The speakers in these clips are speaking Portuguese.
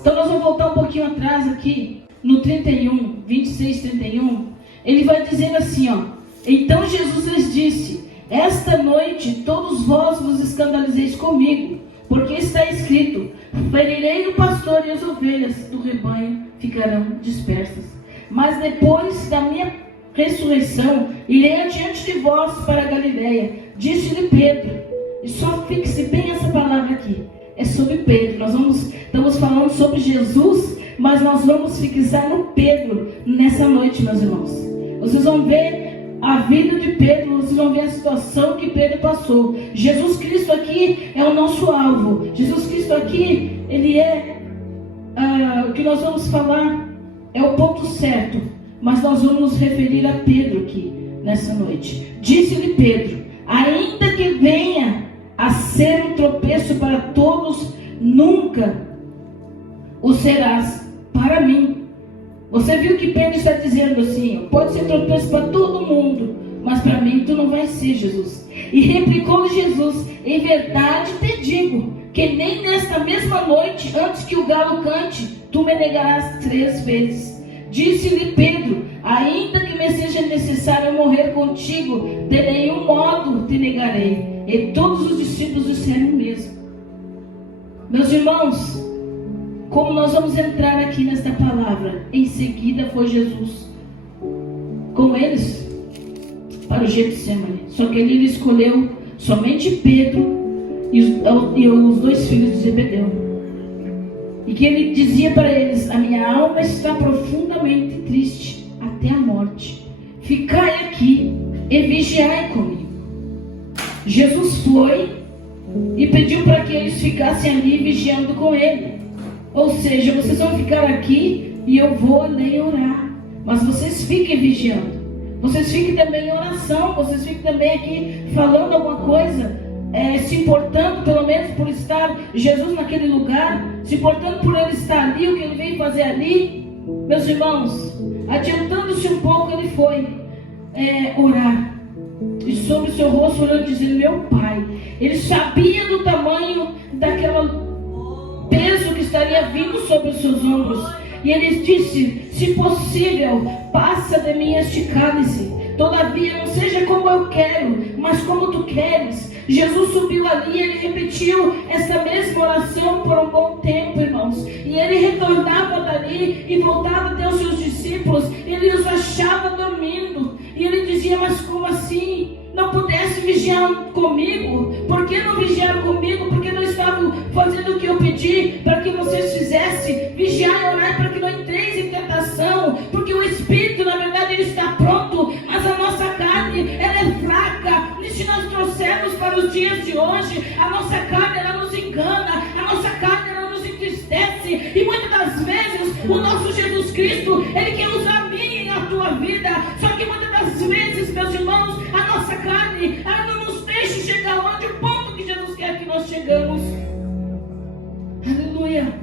Então nós vamos voltar um pouquinho atrás aqui, no 31, 26, 31. Ele vai dizer assim, ó. Então Jesus lhes disse: esta noite todos vós vos escandalizeis comigo, porque está escrito: ferirei o pastor e as ovelhas do rebanho ficarão dispersas. Mas depois da minha ressurreição, irei adiante de vós para a Galileia. Disse-lhe Pedro. E só fixe bem essa palavra aqui. É sobre Pedro. Nós estamos falando sobre Jesus, mas nós vamos fixar no Pedro nessa noite, meus irmãos. Vocês vão ver a vida de Pedro, vocês vão ver a situação que Pedro passou. Jesus Cristo aqui é o nosso alvo. Jesus Cristo aqui, ele é o que nós vamos falar, é o ponto certo. Mas nós vamos nos referir a Pedro aqui nessa noite. Disse-lhe Pedro: ainda que venha a ser um tropeço para todos, nunca o serás para mim. Você viu que Pedro está dizendo assim: pode ser tropeço para todo mundo, mas para mim tu não vai ser, Jesus. E replicou Jesus: em verdade te digo, que nem nesta mesma noite, antes que o galo cante, tu me negarás 3 vezes. Disse-lhe Pedro: ainda que me seja necessário morrer contigo, de nenhum modo te negarei. E todos os discípulos disseram o mesmo. Meus irmãos, como nós vamos entrar aqui nesta palavra, em seguida foi Jesus com eles para o Getsemane. Só que ele escolheu somente Pedro e os 2 filhos de Zebedeu. E que ele dizia para eles: a minha alma está profundamente triste até a morte. Ficai aqui e vigiai comigo. Jesus foi e pediu para que eles ficassem ali vigiando com ele. Ou seja, vocês vão ficar aqui e eu vou além orar. Mas vocês fiquem vigiando. Vocês fiquem também em oração. Vocês fiquem também aqui falando alguma coisa. Se importando pelo menos por estar Jesus naquele lugar, se importando por ele estar ali, o que ele veio fazer ali. Meus irmãos, adiantando-se um pouco, ele foi orar, e sobre o seu rosto orando, dizendo: meu Pai. Ele sabia do tamanho daquele peso que estaria vindo sobre os seus ombros, e ele disse: se possível, passa de mim este cálice, todavia não seja como eu quero, mas como tu queres. Jesus subiu ali e ele repetiu essa mesma oração por um bom tempo, irmãos. E ele retornava dali e voltava até os seus discípulos. Ele os achava dormindo. E ele dizia: mas como assim? Não pudesse vigiar comigo? Por que não vigiaram comigo? Porque não estavam fazendo o que eu pedi para que vocês fizessem? Vigiar e orar para que não entreis em tentação. Porque o Espírito, na verdade, ele está pronto, mas a nossa carne, ela é fraca. E se nós trouxermos para os dias de hoje, a nossa carne, ela nos engana, a nossa carne, ela nos entristece. E muitas das vezes, o nosso Jesus Cristo, ele quer usar a minha e a tua vida. Só que muitas das vezes, meus irmãos, a nossa carne, ela não nos deixa chegar onde o ponto que Jesus quer que nós chegamos. Aleluia.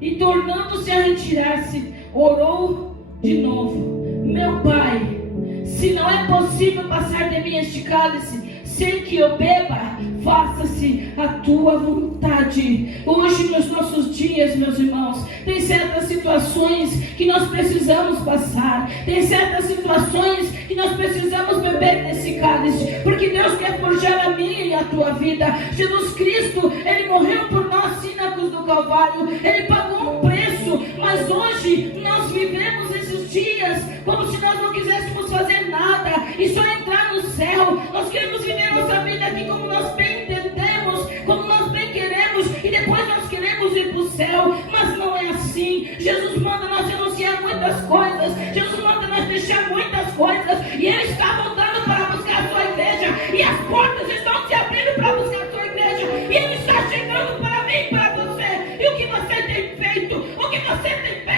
E tornando-se a retirar-se, orou de novo: meu Pai, se não é possível passar de mim este cálice sem que eu beba, faça-se a tua vontade. Hoje, nos nossos dias, meus irmãos, tem certas situações que nós precisamos passar, tem certas situações que nós precisamos beber desse cálice, porque Deus quer forjar a minha e a tua vida. Jesus Cristo, ele morreu por nós sim na cruz do Calvário, ele pagou um preço, mas hoje nós vivemos esses dias como se nós não quiséssemos fazer nada e só entrar no céu. Nós queremos viver nossa vida aqui como nós bem entendemos, como nós bem queremos, e depois nós queremos ir para o céu. Mas não é assim. Jesus manda nós renunciar muitas coisas, Jesus manda nós deixar muitas coisas, e ele está voltando para buscar a sua igreja, e as portas estão se abrindo para buscar a sua igreja, e ele está chegando para mim e para você. E o que você tem feito? O que você tem feito?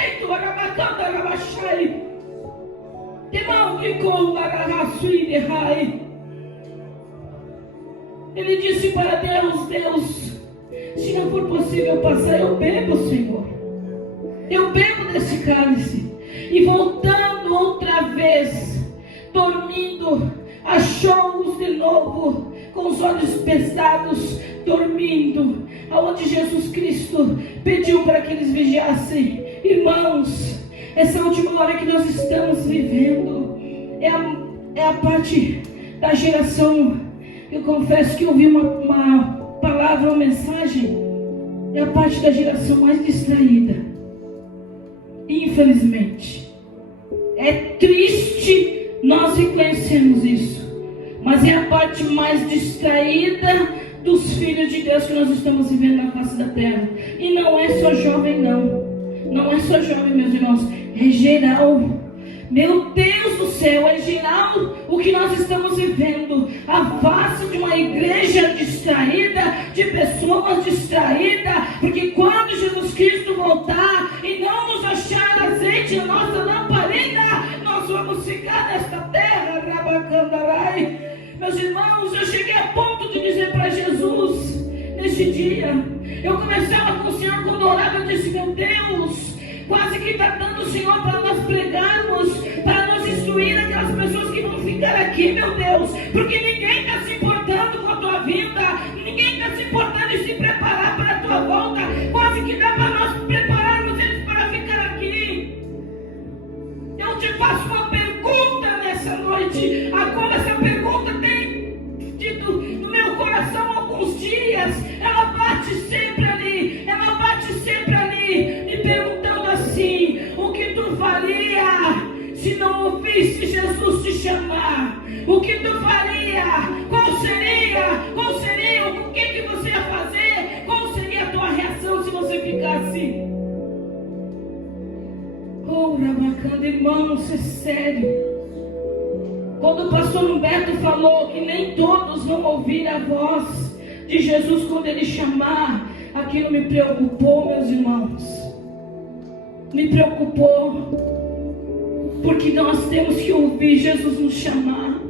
Ele disse para Deus: Deus, se não for possível passar, eu bebo, Senhor. Eu bebo desse cálice. E voltando outra vez, dormindo, achou-os de novo, com os olhos pesados, dormindo. aonde Jesus Cristo pediu para que eles vigiassem. Irmãos, essa última hora que nós estamos vivendo é a parte da geração. Eu confesso que eu ouvi uma palavra, uma mensagem. É a parte da geração mais distraída. Infelizmente. É triste nós reconhecermos isso. Mas é a parte mais distraída dos filhos de Deus que nós estamos vivendo na face da terra. E não é só jovem, não. Não é só jovem, meus irmãos. É geral. Meu Deus do céu, é geral o que nós estamos vivendo. A face de uma igreja distraída, de pessoas distraídas. Porque quando Jesus Cristo voltar e não nos achar azeite na nossa lamparina, nós vamos ficar nesta terra, Rabacandarai. Meus irmãos, eu cheguei a ponto de dizer para Jesus, nesse dia, eu conversava com o Senhor quando orava, eu disse, meu Deus, quase que está dando o Senhor para nós pregarmos, para nos instruir aquelas pessoas que vão ficar aqui, meu Deus, porque ninguém está se importando com a tua vinda, ninguém está se importando em se preparar para a tua volta, quase que dá para nós prepararmos eles para ficar aqui. Eu te faço uma pergunta nessa noite, agora essa pergunta tem tido no meu coração há alguns dias, ela bate sempre ali, me perguntando assim, o que tu faria se não ouvisse Jesus te chamar? O que tu faria? Qual seria, o que você ia fazer? Qual seria a tua reação se você ficasse? Oh, Rabacanda, irmãos, é sério. Quando o pastor Humberto falou que nem todos vão ouvir a voz de Jesus quando ele chamar, aquilo me preocupou, meus irmãos. Me preocupou. Porque nós temos que ouvir Jesus nos chamar.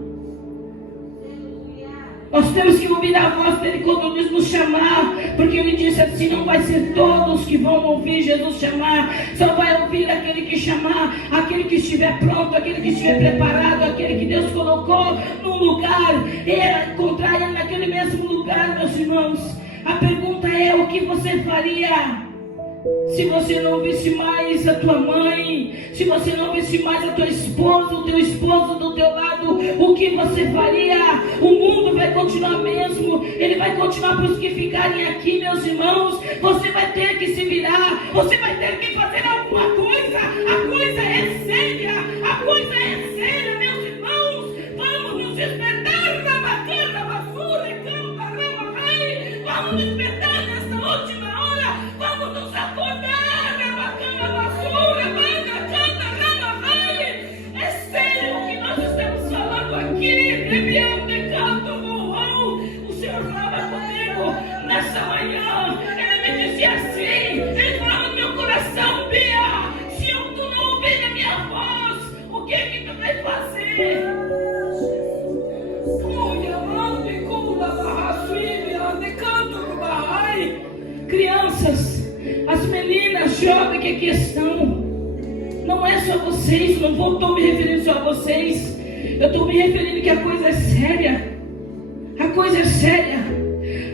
Nós temos que ouvir a voz dele quando ele nos chamar. Porque ele disse assim, não vai ser todos que vão ouvir Jesus chamar. Só vai ouvir aquele que chamar, aquele que estiver pronto, aquele que estiver preparado, aquele que Deus colocou num lugar. E encontrar ele naquele mesmo lugar, meus irmãos. A pergunta é, o que você faria se você não visse mais a tua mãe, se você não visse mais a tua esposa, o teu esposo do teu lado? O que você faria? O mundo vai continuar mesmo, ele vai continuar para os que ficarem aqui, meus irmãos. Você vai ter que se virar, você vai ter que fazer alguma coisa. A coisa é séria, meus irmãos. Vamos nos despertar, Rabacana, Basura, Canta, Ramahai. Vamos despertar nesta última hora, vamos nos acordar, Rabacana, Basura, Manda, Canta, Ramahai. É sério o que nós estamos falando aqui, Rebião de Canto, Morrão. O Senhor falava comigo nessa manhã, ele me dizia assim, ele falava no meu coração, Bia, se tu não ouvir a minha voz, o que tu vai fazer? Crianças, as meninas jovens que aqui estão, não é só vocês, não estou me referindo só a vocês, eu estou me referindo que a coisa é séria. A coisa é séria.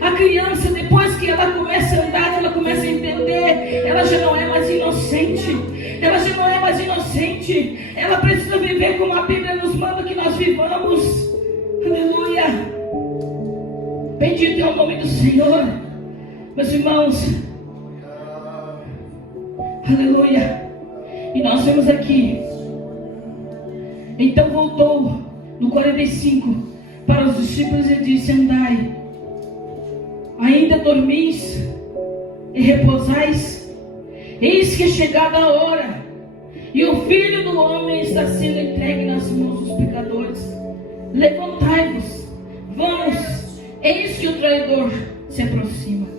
A criança, depois que ela começa a andar, ela começa a entender, ela já não é mais inocente. Ela precisa viver como a Bíblia nos manda que nós vivamos. Aleluia. Bendito é o nome do Senhor. Meus irmãos, aleluia. E nós vemos aqui. Então voltou no 45 para os discípulos e disse: andai, ainda dormis e repousais? Eis que é chegada a hora, e o Filho do Homem está sendo entregue nas mãos dos pecadores. Levantai-vos, vamos, eis que o traidor se aproxima.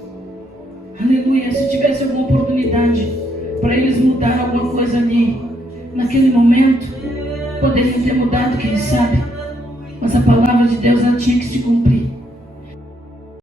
Aleluia. Se tivesse alguma oportunidade para eles mudar alguma coisa ali, naquele momento, poderiam ter mudado, quem sabe. Mas a palavra de Deus, ela tinha que se cumprir.